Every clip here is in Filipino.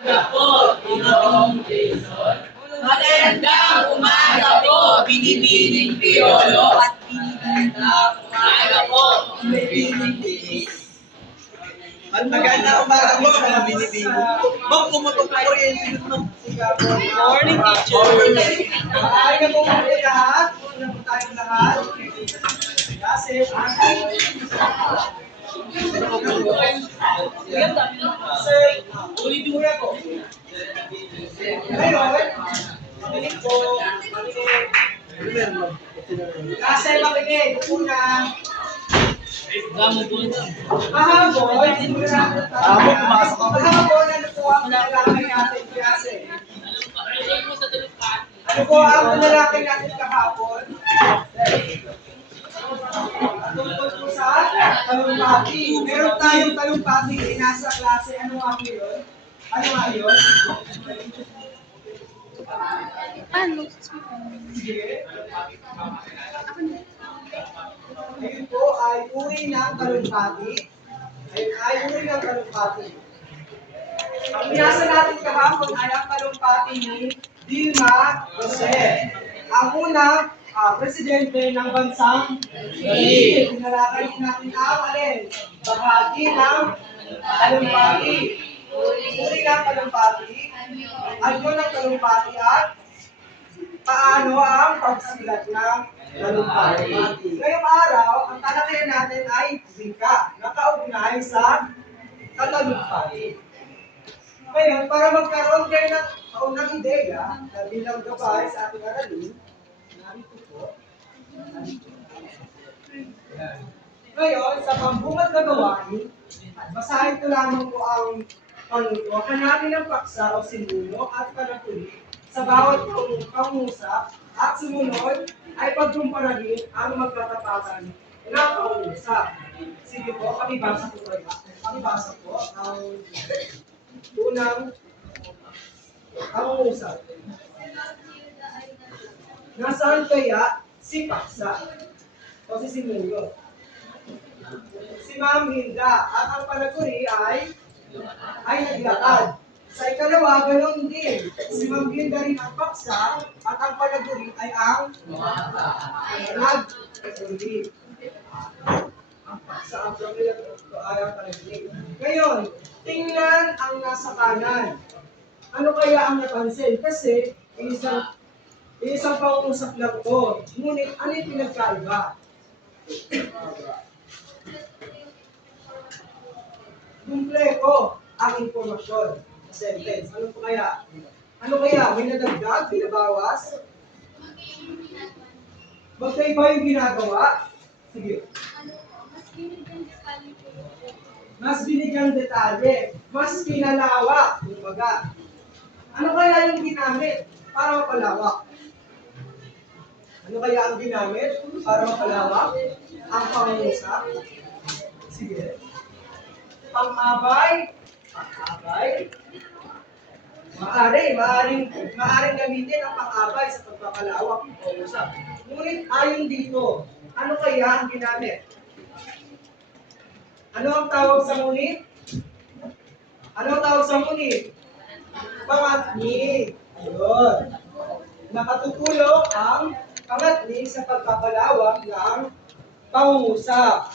Po, Pinoong Jason. Magandang umaga po, Binibining Piolo at Magandang umaga po, Binibining Pinis. Magandang umaga po mga binibining. Ma'am, pumutok na kuryente yun, ma'am. Morning, teacher. Ay na po kami lahat. Una po tayong lahat. Kasi, sir, kuya po. Ngayon, makinig po. Kasi makinig. Una, Kahapon, ano po ang nalalaki natin kasi? Ano po ang nalalaki natin kahapon? Tungkol po sa talumpati. Meron tayong talumpati nasa klase. Ano nga po yun? Ano nga yun? Ano? Sige. Ayun po ay uri ng talumpati. Ay uri ng talumpati. Ang binasa natin kahapon ay ang talumpati ni Dilma Rousseff. Ang unang presidente ng bansang Brazil. Tinalakay natin ang alin? Bahagi ng talumpati. Uri ng talumpati. Ano ng talumpati at paano ang pagsilat ng talumpati. Ngayong araw, ang talakayan natin ay wika na kaugnay sa talumpati. Ngayon, para magkaroon kayo ng kaunang ideya na bilang gabay sa ating aralin, narito po. Ngayon, sa pambungad na gawain, basahin ko lamang po ang panuto. Hanapin ang paksa o sinuno at panatuli sa bawat pangusap at sumunod ay pagkumparagin ang magkatapatan na pangusap. Sige po, pakibasa po kayo. Pakibasa po ang unang pangusap. Nasaan kaya si paksa o si sinuno? Si Ma'am Hilda at ang panaguri ay naglakad. Sa ikalawa, ganoon din. Si Ma'am Hilda rin ang paksa at ang panaguri ay ang nagpaguri. Ang paksa ang ay ang panaguri. Ngayon, tingnan ang nasa kanan. Ano kaya ang napansin? Kasi isang pangusap lang to. Ngunit ano yung pinagkaiba? Kumpleto ang impormasyon sa sentence. Ano po kaya? Ano kaya? May nadagdag? Binabawas? Magkaiba yung ginagawa? Sige. Mas binigyang detalye. Mas pinalawak. Kumbaga. Ano kaya yung ginamit para mapalawak? Ano kaya ang ginamit para mapalawak? Ang pangungusap? Sige. Pang-abay. Maaring gamitin ang pang-abay sa pagpapalawak ng pangungusap. Ngunit ayon dito, ano kaya ang ginamit? Ano ang tawag sa ngunit? Ano ang tawag sa ngunit? Pangatni. Ayun. Nakatutulong ang pangatni sa pagpapalawak ng pangungusap.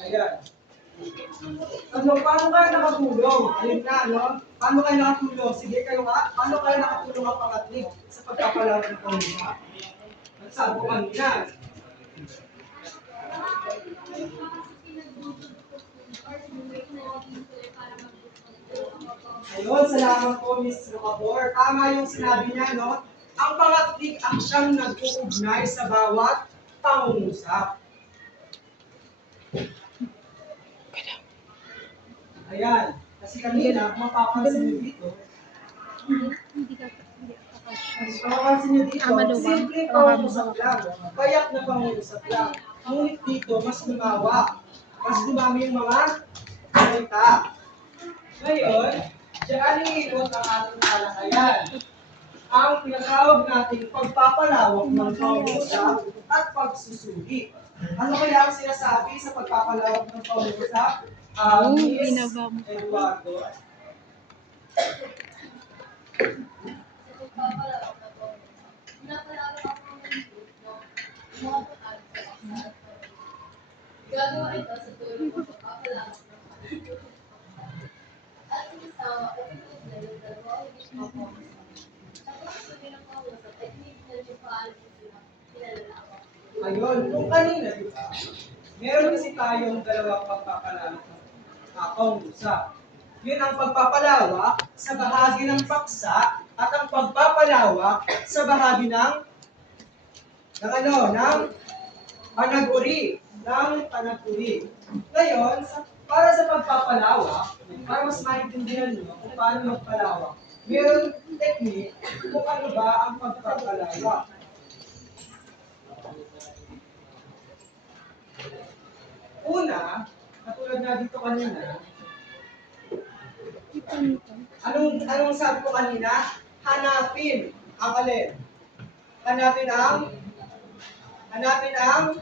Ayan. Paano kayo nakatulong? Ayun na, no? Paano kayo nakatulong? Sige kayo nga, paano kayo nakatulong ang pangatni sa pagpapalawak ng pangungusap? Nagsabi ko kanina. Ayun, salamat po, Ms. Rocabor. Tama yung sinabi niya, no? Ang pangatnik ang siyang nag-uugnay sa bawat pangungusap. Ayan. Kasi kanina, kung mapapansin niyo dito, simple pangungusap lang. Payak na pangungusap lang. Ngunit dito, mas lumawa. Mas dumami yung mga salita. Ngayon, diyan iikot ang ating talakayan. Ang pinatawag nating pagpapalawak ng pangungusap at pagsusuri. Ano kaya ang sinasabi sa pagpapalawak ng pangungusap? Miss binaba mo. Eduardo. Gagawa ito sa tulong ng pagpapalawak ng pagkakas. At isawa at inuugnay ng dalawang higit na pamasan. Sa pagkasunod ng pangusap ay tinignan yung paalam sila pinalalawak. Ayun, kung kanina, di ba? Meron kasi tayong dalawang pagpapalawak ng pangusap. Yun ang pagpapalawak sa bahagi ng paksa at ang pagpapalawak sa bahagi ng panaguri. Ngayon, para sa pagpapalawak, para mas maintindihan nyo kung paano magpalawak, meron technique kung ano ba ang pagpapalawak. Una, katulad na dito kanina, anong sabi ko kanina? Hanapin ang alin? Hanapin ang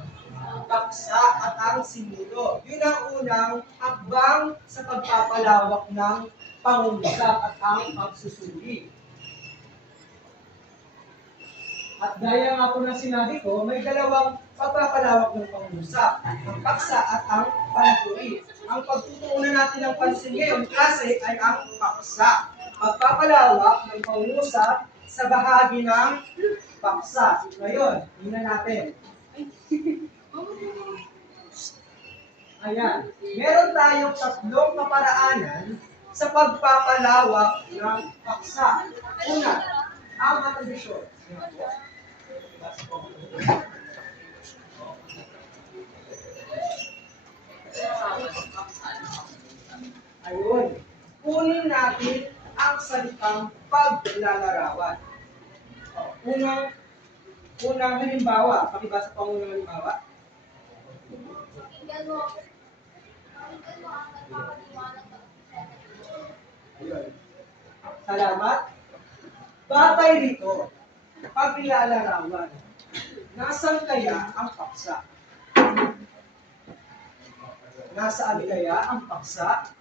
paksa at ang sinulo. Yun ang unang hakbang sa pagpapalawak ng pangungusap at ang pagsusuri. At gaya nga po ng sinabi ko, may dalawang pagpapalawak ng pangungusap, ang paksa at ang panaguri. Ang pagtutuunan natin ng pansin ngayon klase ay ang paksa. Pagpapalawak ng pangungusap sa bahagi ng paksa. Ngayon, tingnan natin. Ayan. Meron tayong tatlong kaparaanan sa pagpapalawak ng paksa. Una, ang attribution. Ayun. Kunin natin ang salitang paglalarawan. Unang halimbawa. Pakibasa pa unang halimbawa. Pakinggan mo ang nagpapaliwanag ng Ayun. Salamat. Batay dito, paglalarawan. Nasaan kaya ang paksa? Nasaan kaya ang paksa?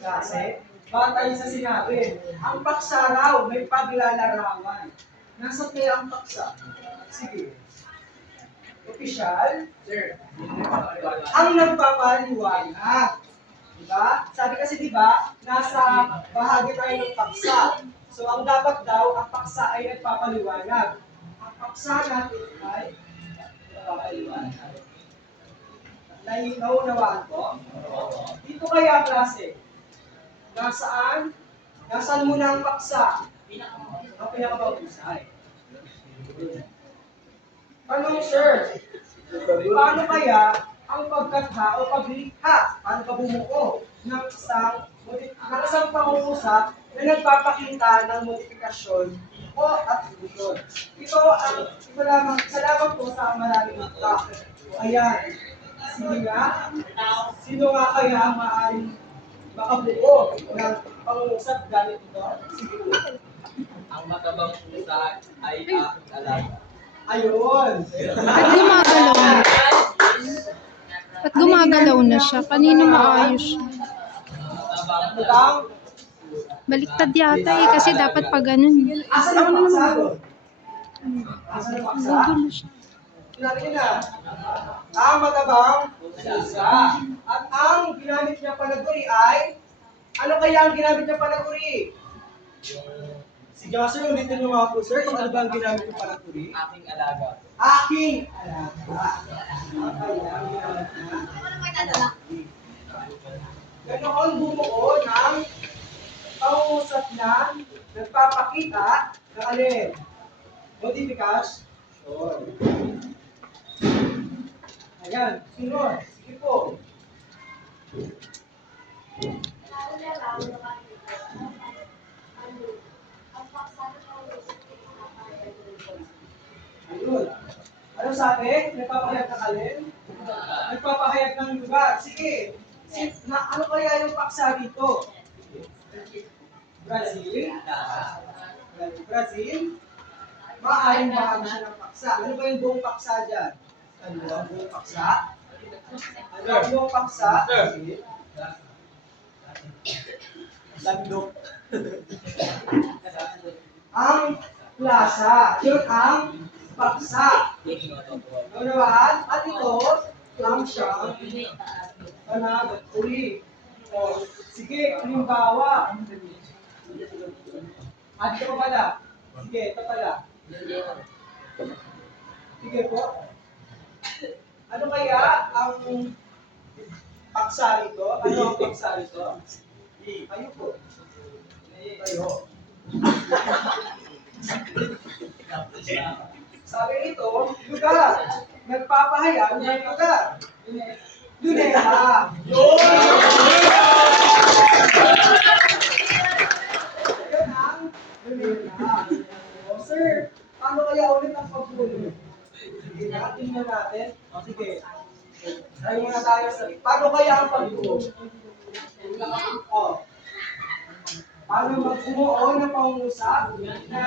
Kasi, batay sa sinabi, ang paksa raw may paglalarawan. Nasaan kaya ang paksa? Sige. Opisyal, sir. Ang nagpapaliwanag. Diba? Sabi kasi diba, nasa bahagi tayo ng paksa. So ang dapat daw, ang paksa ay nagpapaliwanag. Ang paksa natin ay nagpapaliwanag. Naunawaan ko? Dito kaya klase. Nasaan? Nasaan muna ang paksa? Ang pinakabagusay. Tanong, sir, paano kaya ang pagkatha o paglikha, paano ka bumuo ng isang pangungusap na nagpapakita ng modifikasyon o attribution? Ito lamang, salamat po sa maraming ito. Ayan. Sige nga. Sino nga kaya ang maaaring makabuo ng pangungusap gamit ito? Sige po. Ang matabang pusa ay aking alaga. Ayun. At gumagalaw na siya. Kanino maayos siya? Matang. Baliktad yata eh. Kasi dapat pa ganun. Asan ang paksa doon? Asan ang paksa? Gugulo siya. Sinabi niyo na. Ang matabang pusa. At ang ginamit niya panaguri ay, ano kaya ang ginamit niya panaguri? Sige nga sir, ulitin niyo mga po sir, kung ano ba ang ginamit niya panaguri? Aking alaga. Aking alaga. Ang kaya ang ginamit niya. Ganoon bumuo ng pangusap na nagpapakita ng alin? Modifikasyon. Ayan, sunod. Sige po. Ayun. Ano sabi? Nagpapahayag ng alin? Nagpapahayag ng lugar. Sige. Ano kaya yung paksa dito? Brazil? Brazil? Maaaring bahagi siya ng paksa. Ano ba yung buong paksa dyan? Ano ang buong paksa? Ano yung paksa? Sige. Landok. Ang plaza. Yun ang paksa. Naunawahan? At ito, lang siyang panag uli. O, sige, halimbawa. At ito pala. Sige, ito pala. Sige po. Ano kaya ang paksa rito? Ano ang paksa rito? Kayo po. Kayo. Sabi nito, lugar. Nagpapahayag ng lugar. Luneta. Yun ang luneta. O sir, paano kaya ulit ang pagpulo? Sige, tingnan natin. O sige. Tayo muna tayo sa... Paano kaya ang pagpulo? O. Paano magbuo ng pangungusap na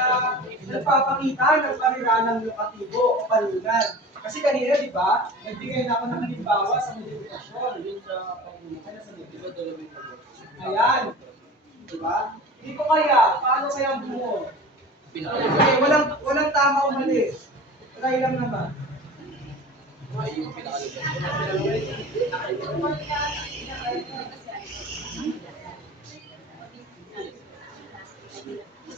nagpapakita ng pariranang lokatibo o panunan. Kasi kanina, di ba, nagbigay na ako ng halimbawa sa modifikasyon. Yun sa pangungusap sa modifikasyon. Ayan. Di ba? Dito kaya, paano kaya ang buo? Okay, walang tama o mali. Try lang naman.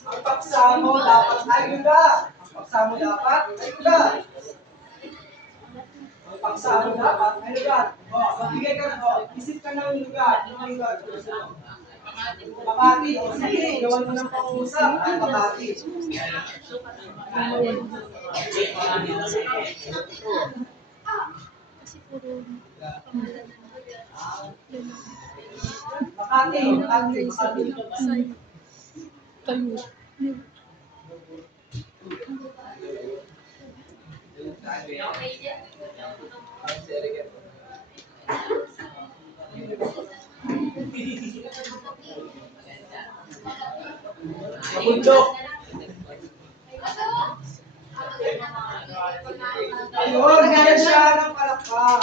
Ang paksa mo dapat ay lugar. Ang paksa mo dapat ay lugar. Ang paksa mo dapat ay lugar. O, magbigay ka na. O, isip ka ng lugar. Ano ang lugar? Makati. O, sige, gawan mo ng pangusap. Ay, Makati. Makati. Makati. Tayo. Bundok. Ayun, ganyan siya ng palakpak.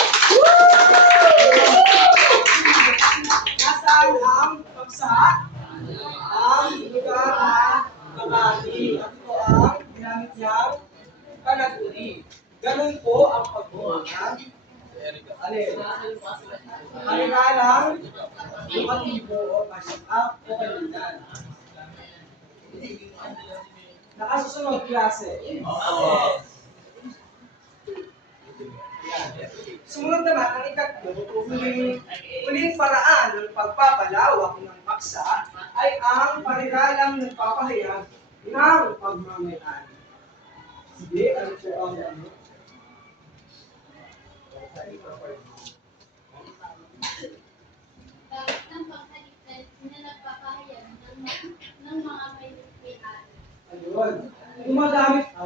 Nasaan ang paksa? Ang lugar na Makati. At ito ang ginamit niyang panaguri. Ganun po ang pagbuo ng alin. Halinalang lokatibo o pasyakap o kalunan. Nakasusunod klase. Sumunod naman ang ikatlo, huling paraan ng pagpapalawak ng paksa ay ang pariralang nagpapahayag ng pagmamayari. Sige, ano po ang ano? Gamit ng pangkalitan na nagpapahayag ng mga may-ari. Ayun.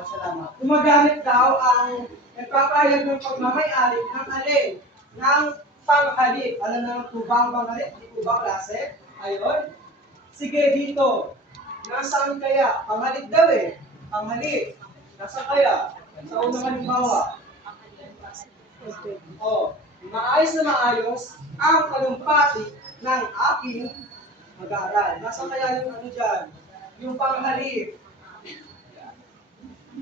Salamat. Gumagamit daw ang nagpapahayag ng pagmamayari ng alin? Ng panghalip. Alam na ng tubang panghalip? Hindi po ba klase? Ayun. Sige, dito. Nasaan kaya? Panghalip daw eh. Panghalip. Nasaan kaya? Sa unang halimbawa. Oh, maayos na maayos ang kalumpati ng aking mag-aaral. Nasaan kaya yung ano dyan? Yung panghalip.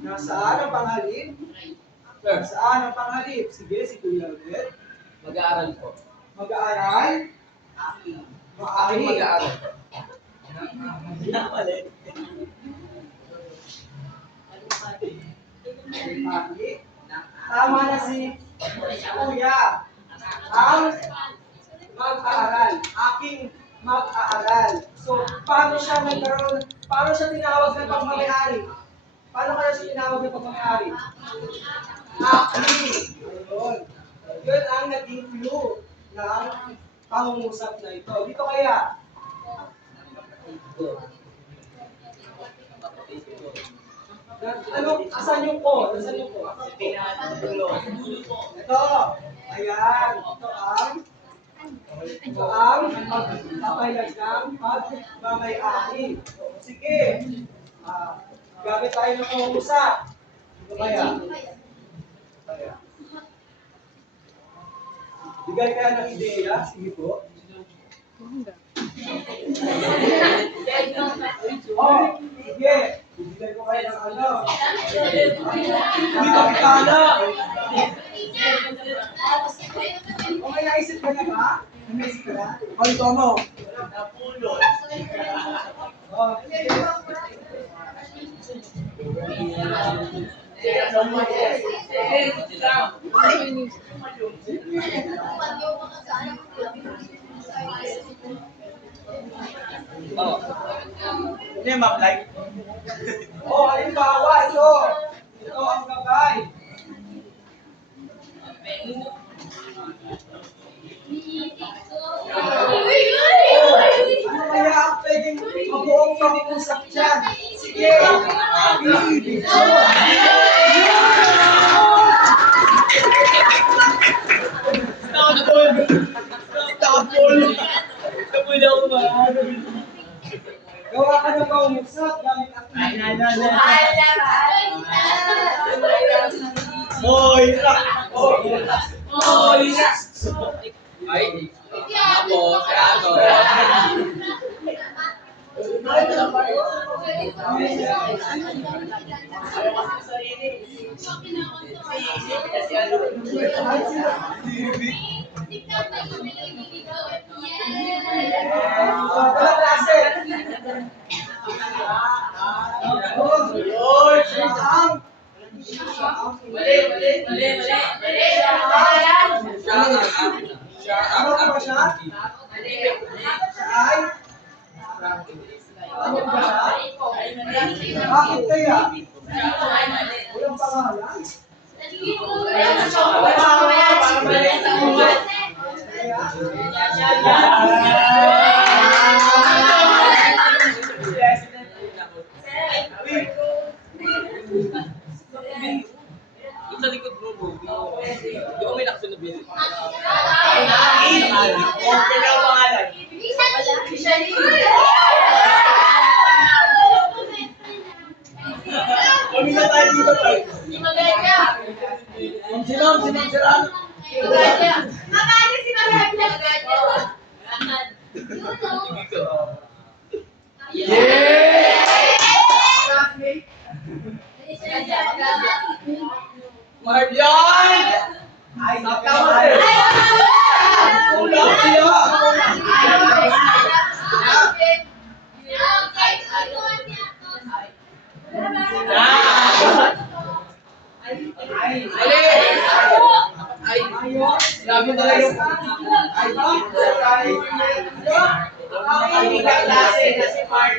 Nasaan ang panghalip? Nasaan ang panghalip? Sige, si Kuya ulit. Mag-aaral po. Mag-aaral? Aking Maaari. mag-aaral. Maaari. Tama na si Kuya. Ang mag-aaral. Aking mag-aaral. So, paano siya tinawag ng pagmamayari? Paano kaya siya tinawag ng pagmamayari? Aking. Ayun. Yun ang naging clue ng pangungusap na ito. Dito kaya? Ano? Asan yung ko? Asan yung ko? Ito. Ayan. Ito ang pagpapayag ng pagmamayari. Sige. Gamit tayo ng pangungusap. Ito kaya? Bigay kaya ng ideya? Sige po. Oh, sige. Bigay ko kayo ng ano. Hindi ka pitala. O may naisip ka na ba? May naisip ka na? O ito mo. Oh, Oh. Ano yung map like? oh, halimbawa, ito. Ito ang gabay. Oh, ano kaya ang pwedeng mabuong pag-usap dyan? Sige, ibig ko. Gawa ka ng pag-usap gamit ang Hoy! Hoy! Ay, ako, si Ato. walang klase. Oh, siya ang ano ka ba siya? Siya ay? Ano ba siya? Bakit kaya? Walang pangalan? Yung sa likod mo, bro. Di ko may nakasunod yun. Pamilya tayo dito tayo. Sinong sila? Marbion! Ay, tama tayo. Ulang siya. Ay, Ay! ayos. Grabe talaga. Ay, ay, ang kaibigan klase na si Mark.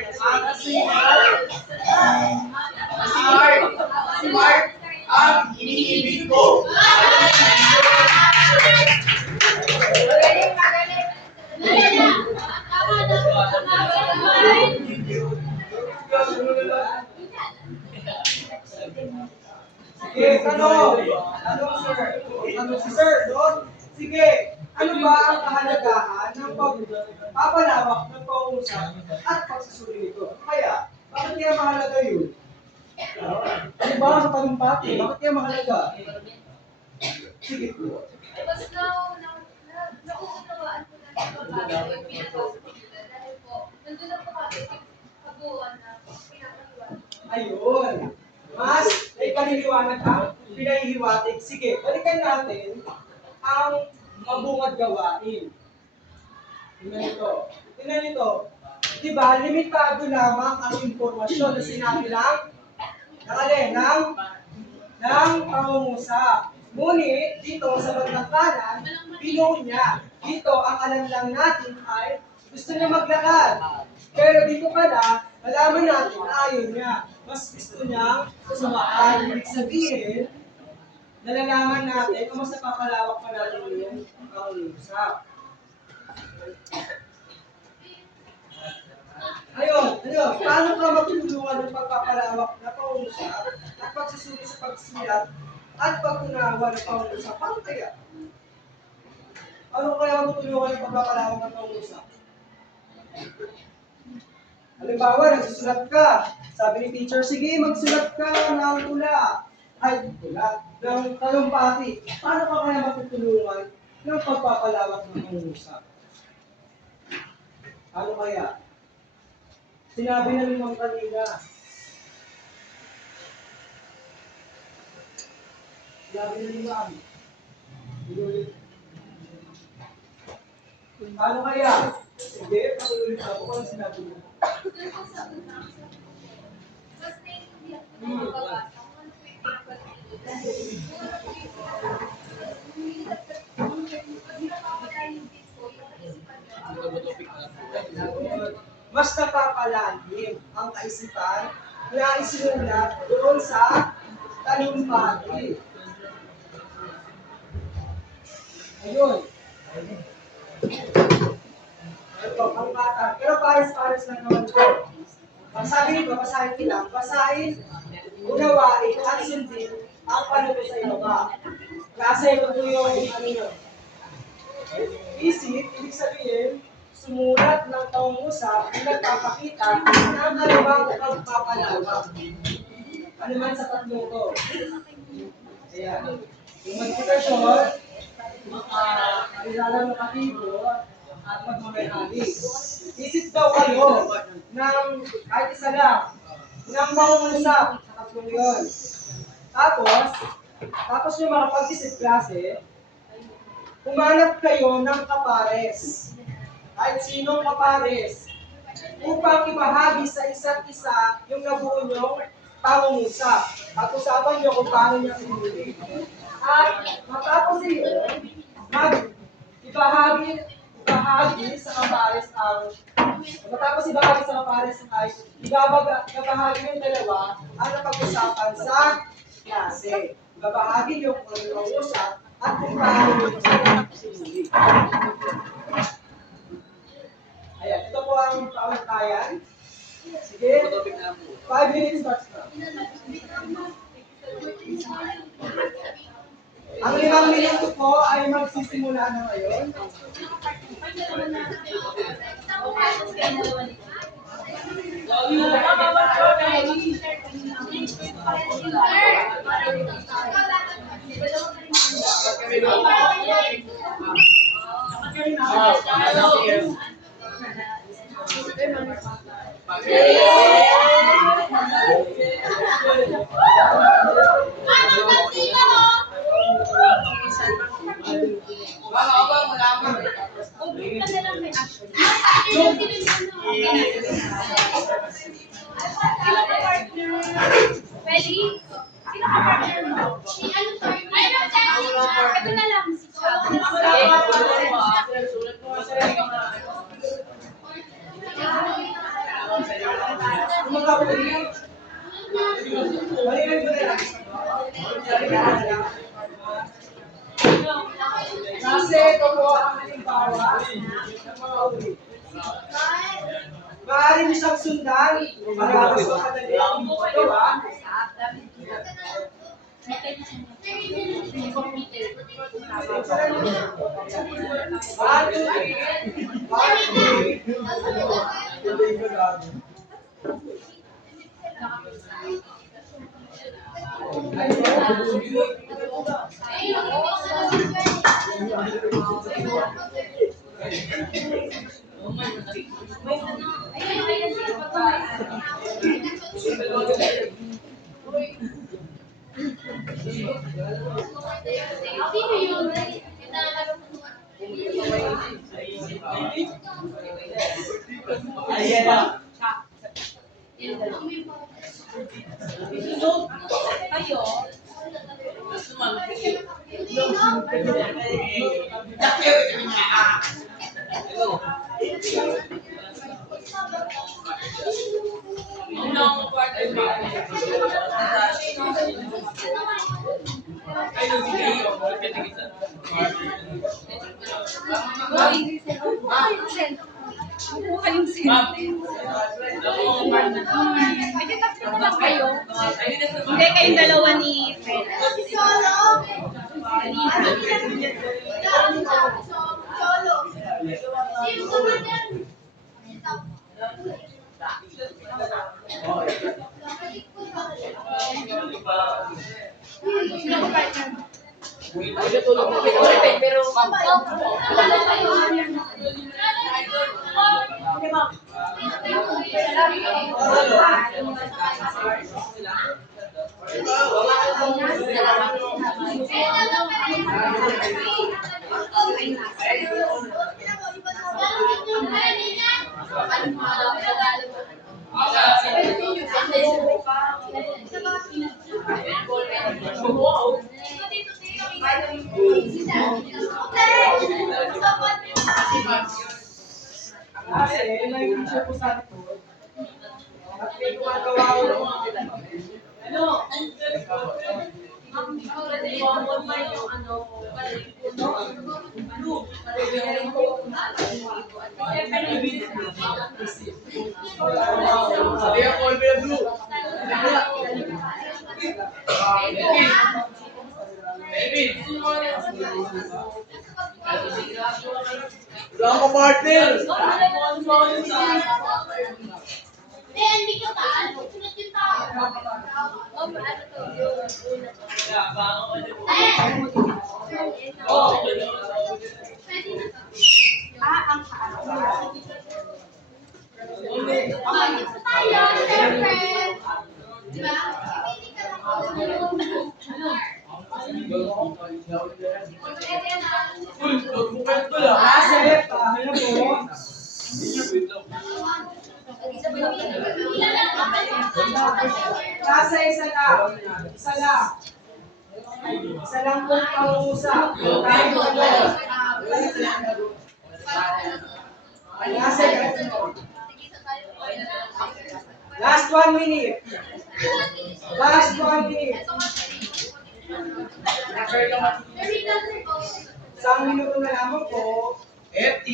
Si Mark ang iniibig ko. Sige, tanong. Tanong, sir. Tanong si sir, doon. Sige, ano ba ang kahalagahan ng pagpapalawak ng pangungusap at pagsusuri nito? Kaya, bakit kaya mahalaga yun? Halimbawa sa talumpati, bakit kaya mahalaga? Sige po. Nauunawaan ko na sa babae yung pinapasok ko nila dahil po, nandun na po kami yung kabuuan na pinapagawa. Ayun. Mas, may paliliwanag ang pinahihiwatig. Sige, balikan natin ang mabungad gawain. Tingnan nito. Tingnan nito. Diba, limitado lamang ang impormasyon na sinabi ng pangungusap. Ngunit, dito sa bandang kanan, pinuho niya. Dito, ang alam lang natin ay gusto niya maglakad. Pero dito pala, nalaman natin na ayaw niya. Mas gusto niyang sumaan. Ibig sabihin, nalalaman natin kung mas napapalawak pa natin yung pangungusap. Ayun, paano ka magtutulungan ng pagpapalawak na pangungusap at pagsusuri sa pagsulat at pag-unawa ng pangungusap? Paano kaya? Ano kaya magtutulungan ng pagpapalawak ng pangungusap? Halimbawa, nagsusulat ka. Sabi ni teacher, sige, magsulat ka ng ng talumpati. Paano ka kaya magtutulungan ng pagpapalawak ng pangungusap. Ano kaya? Sinabi na limang kanina. Sinabi na limang. Ano kaya? Sige, pakiulit ako kung ano sinabi mo. Doon po sa una, mas naiintindihan ko ng mga babasa kung ano po yung pinapagpili. Dahil, Mas napapalalim ang kaisipan na isinulat doon sa talumpati. Ayun. Ito, ang bata. Pero pares-pares lang naman ito. Basahin ito, basahin ko lang. Basahin, unawain, at sundin ang panuto sa iba. Kasi ito po yung ano yun. Isip, ibig sabihin, sumulat ng pangungusap na nagpapakita ng kalawang pagpapalawak. Ano man sa tatlong to? Ayan. Yung magputasyon, makakilala ng katibo, at magmamayari. Isip daw kayo ng kahit isa lang, ng pangungusap sa tatlong yun. Tapos yung makapag-isip klase, humanap kayo ng kapares. Kahit sinong kapares. Upang ibahagi sa isa't isa yung nabuo nyong pangungusap. At usapan nyo kung paano niya sinuli. At matapos iyon, ibahagi sa kapares ay ibabahagi yung dalawa ang napag-usapan sa klase. Ibabahagi yung kung ano ang usap at kung paano yung sinuli. Ayan, ito po ang pamantayan. Sige, 5 minutes starts na. Ang 5 minuto po ay magsisimula na ngayon. Ready? Sino ka partner mo? Si ano to? Ay, no, ito na lang. Si Kasi ito po ang halimbawa ng mga uri. Maaari niyo siyang sundan para mas makadali ang paggawa. Pwede tatlo na lang kayo. Hindi, kayong dalawa ni Fred. Sino ka partner? Tulog na pero Kasi may issue po sa likod. At may gumagawa ko sabi ang call me blue. Baby. Wala ka partner. Hindi ka ba? Sunod yung tao. Ano to? Ang kaarawan. Gusto tayo, syempre. Diba? Hindi ka lang Kasi, ano po? Kasi isa lang. Isa lang. Isa lang pong pangusap. Kahit ano. Kasi, last 1 minute. Last 1 minute. Isang minuto na lamang po. FT.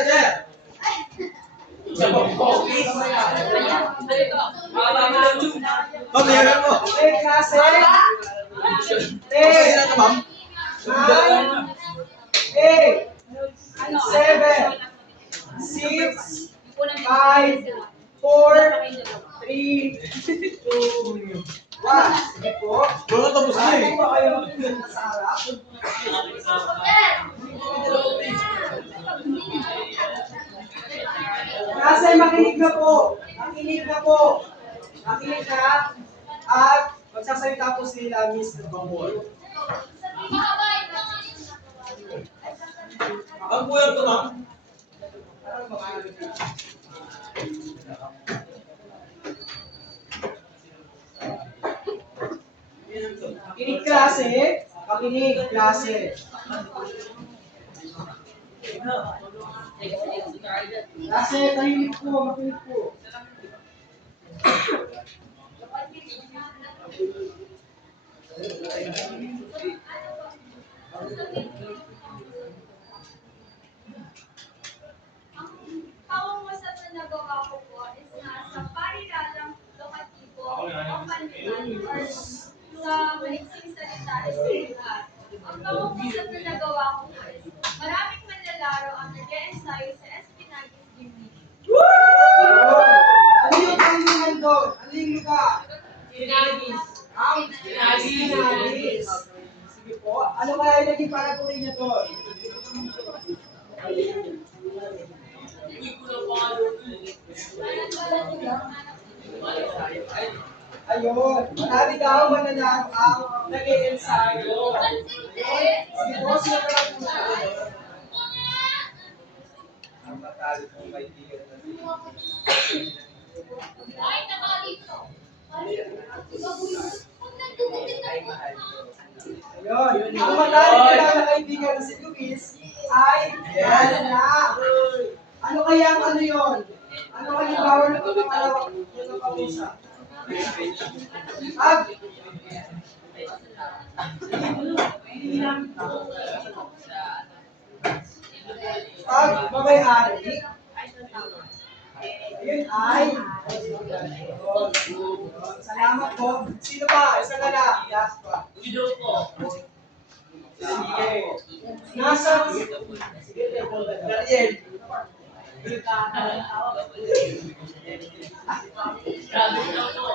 Sir. Mamaya mo. Okay, klase. 10, 9, 8, 7, 6, 5, 4, 3, 2, 1. Sige po. Bro, tapos na eh. Ano ba kayo sa harap? Kasi makinig na po. Makinig na po. Makinig na. At magsasalita po sila, Mr. Bambol. Ang kuya to, ma'am. Makinig klase. Makinig klase. Klase, tahimik po. Makinig po. Pangungusap na nagawa ko po is nasa pariralang lokatibo o panlitan or sa maiksing salita is sinulat. Ang pangungusap na nagawa ko po is maraming manlalaro ang nag-e-ensayo sa Espinagis Gymnasium. Ano yung kailangan doon? Ano yung lugar? Sinagis. Sinagis. Sige po. Ano kaya yung naging paraguloy niya doon? Ayun. Marami daw mananalo ang nag-e-ensayo. Sige po, sino ka lang po siya? Ang matalo kong kaibigan na Ay, nakalito. Ayun. Ang magaling ko lang na kaibigan na si Luis ay ano na. Ano kaya ang ano yun? Ano halimbawa na ito ng alawak yung kapusa? Pag mamayari, yun ay salamat po. Sino pa? Isa na lang. Last pa. Widow po. Sige. Nasa... Sige, Daniel. Grabe na po.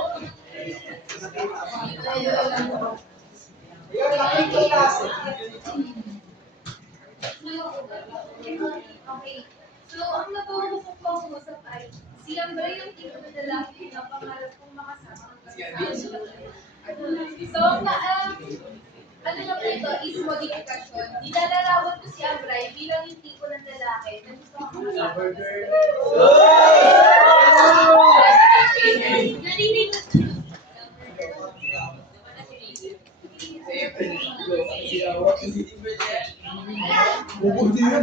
Ayun, kapit ko klase. Okay. So, ang napausap ko usap ay si Ambra yung tipo na lalaki na pangarap kong makasama. So, ano na po ito is modification. Nilalarawan ko si Ambray bilang yung tipo ng lalaki na gusto ko makasama.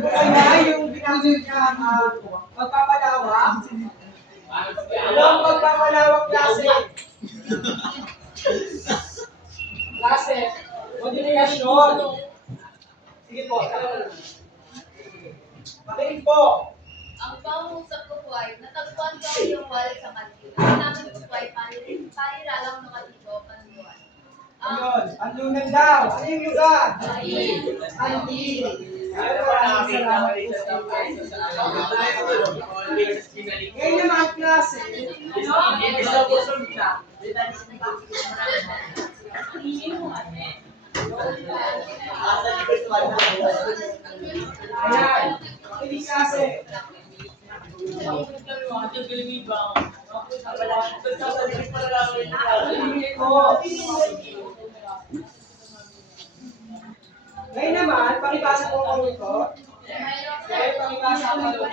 Kaya yung ginamit niya, magpapalawak. Walang magpapalawak klase. Klase. Modifikasyon. Sige po. Makinig po. Ang pangungusap ko po ay natagpuan ko yung wallet sa kantin. Ang namin ko po ay paniralang mga dito, panuwan. Ayun. Anlunan daw. Ano yung lugar? Antin. Ayun, maraming salamat po sa inyo. Ngayon yung mga klase. Ayan. Makinig klase. Ngayon naman, pakibasa po ko ito. Okay, pakibasa po ito.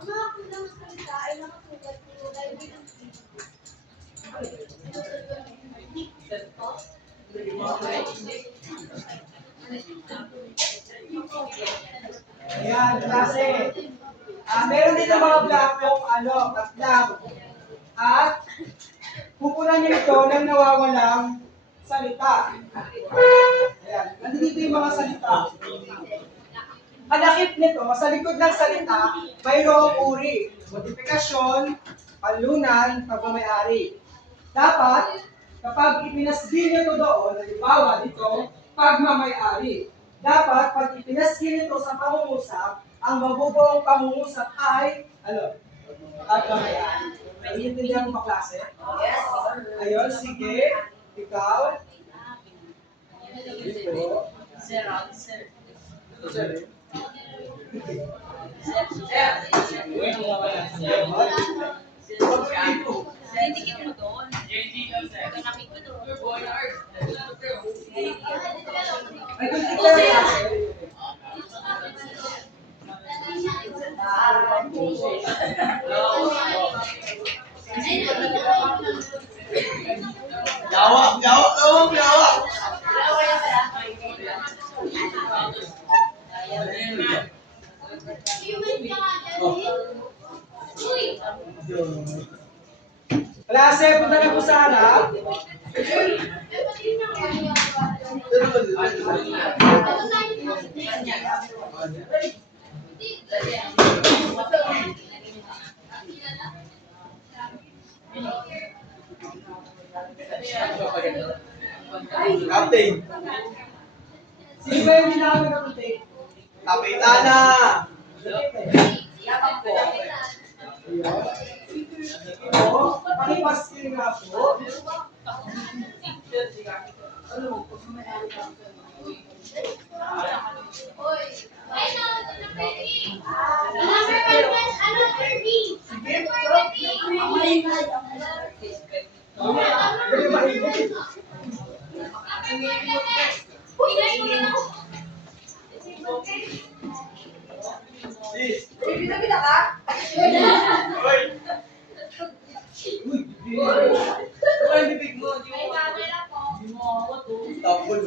Ang mga kulang salita ay nakasulat nito dahil bilang Ayan, klase. Meron din ang mga blankong katlang. At pupunan niyo ito ng nawawalang salita. Ayan, nandito yung mga salita. Panakip nito, sa likod ng salita, mayroong uri, modifikasyon, panlunan, pagmamayari. Dapat, kapag ipinasgil nyo ito doon, halimbawa dito, pagmamayari. Dapat, pag ipinasgil nito sa pangungusap, ang mabubuong pangungusap ay, pagmamayari. Naiintindihan mo ba klase? Yes. Ayun, sige. Ikaw. Ito. Sir. Didikit mo doon. Nakakit ko doon. Ay, kung ikaw Lawak! Klase, punta na po sa harap. Captain! Sino ba yung ginamit ng puti? Kapitana! Oo, pakipaskil nga po. Hindi mahigit. Uy, bibig. Ano yung bibig mo? Di mo ako to. Tapol.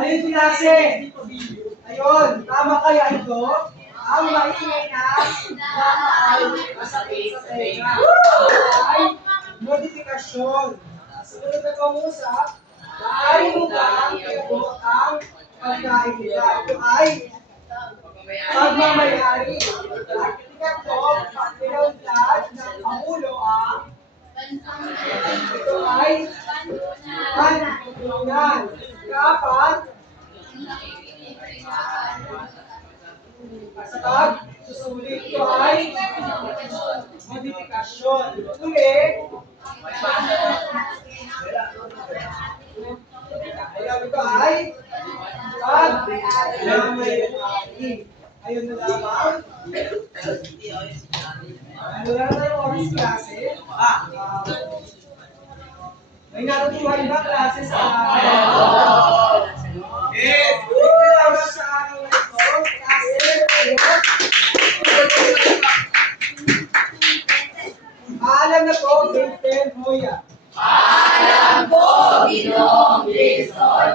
Ayun, klase. Ayun, tama kaya ito? Ang maingay na ay masakit sa tenga. Ay modifikasyon. Sumunod na pangusap, ay mukhang ito ang pagkain nila. Ito ay pagmamayari. At ito, pagpinagdad ng Pangulo ang ito ay pantutunan. Dapat sa pag susulit ito ay modifikasyon. Uli, ayan ito ay pagmamayari. Ayun na lamang. Ano lang tayo oras klase? May natutuhan ba klase sa yes! Salamat sa araw na ito. Klase, alam na po, grade 10, Hoya. Alam ko, Ginoong Jason,